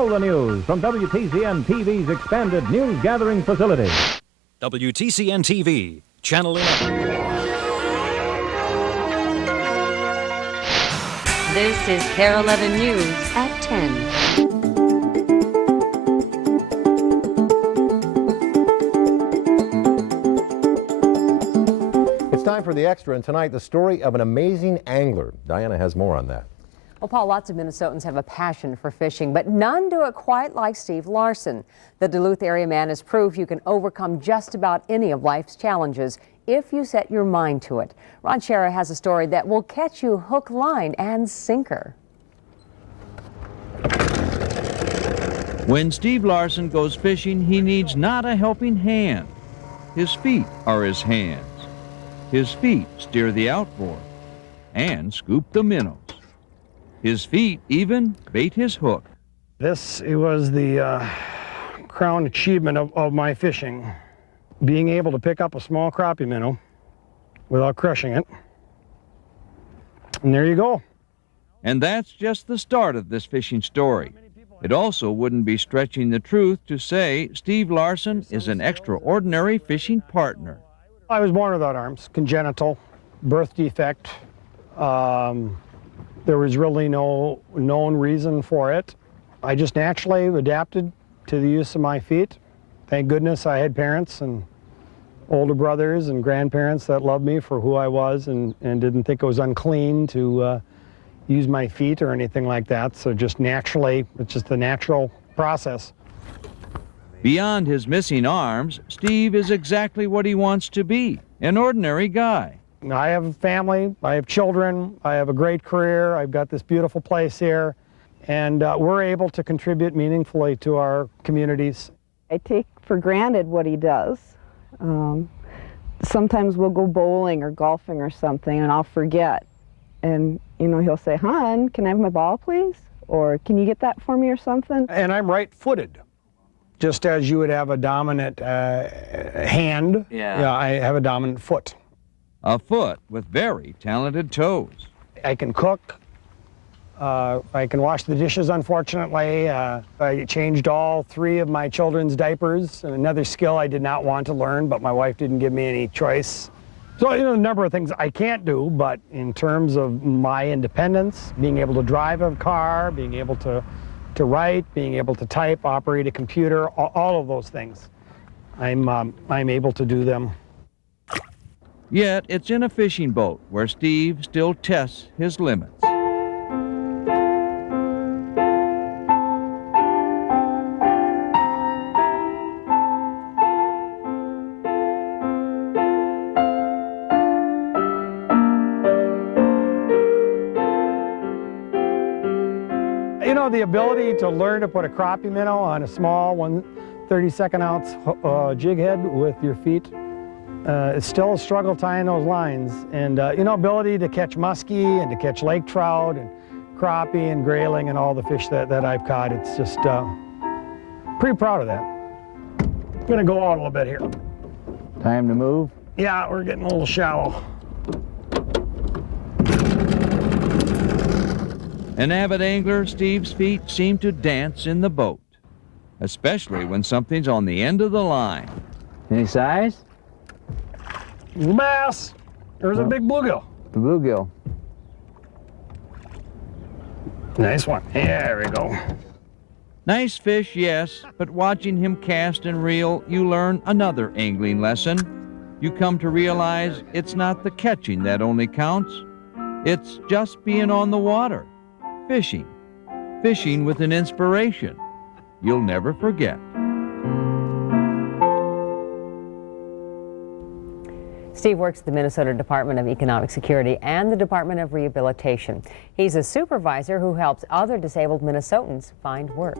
all the news from WTCN TV's expanded news gathering facility. WTCN TV, Channel 11. This is KARE 11 News at 10. It's time for the Extra, and tonight the story of an amazing angler. Diana has more on that. Well, Paul, lots of Minnesotans have a passion for fishing, but none do it quite like Steve Larson. The Duluth area man is proof you can overcome just about any of life's challenges if you set your mind to it. Ron Scherer has a story that will catch you hook, line, and sinker. When Steve Larson goes fishing, he needs not a helping hand. His feet are his hands. His feet steer the outboard and scoop the minnows. His feet even bait his hook. This was the crown achievement of my fishing. Being able to pick up a small crappie minnow without crushing it. And there you go. And that's just the start of this fishing story. It also wouldn't be stretching the truth to say Steve Larson is an extraordinary fishing partner. I was born without arms, congenital, birth defect. There was really no known reason for it. I just naturally adapted to the use of my feet. Thank goodness I had parents and older brothers and grandparents that loved me for who I was and didn't think it was unclean to use my feet or anything like that. So just naturally, it's just the natural process. Beyond his missing arms, Steve is exactly what he wants to be, an ordinary guy. I have a family, I have children, I have a great career, I've got this beautiful place here, and we're able to contribute meaningfully to our communities. I take for granted what he does. Sometimes we'll go bowling or golfing or something and I'll forget. And, you know, he'll say, "Hon, can I have my ball, please?" Or, "Can you get that for me," or something. And I'm right-footed. Just as you would have a dominant hand, yeah, I have a dominant foot. A foot with very talented toes. I can cook. I can wash the dishes, unfortunately. I changed all 3 of my children's diapers. Another skill I did not want to learn, but my wife didn't give me any choice. So, you know, a number of things I can't do, but in terms of my independence, being able to drive a car, being able to write, being able to type, operate a computer, all of those things, I'm able to do them. Yet it's in a fishing boat where Steve still tests his limits. You know, the ability to learn to put a crappie minnow on a small 1/32 ounce jig head with your feet, it's still a struggle tying those lines. And, you know, ability to catch muskie and to catch lake trout and crappie and grayling and all the fish that I've caught. It's just pretty proud of that. I'm gonna go out a little bit here. Time to move? Yeah, we're getting a little shallow. An avid angler, Steve's feet seem to dance in the boat, especially when something's on the end of the line. Any size? Bass. There's a big bluegill. The bluegill. Nice one. There we go. Nice fish, yes, but watching him cast and reel, you learn another angling lesson. You come to realize it's not the catching that only counts. It's just being on the water, fishing. Fishing with an inspiration you'll never forget. Steve works at the Minnesota Department of Economic Security and the Department of Rehabilitation. He's a supervisor who helps other disabled Minnesotans find work.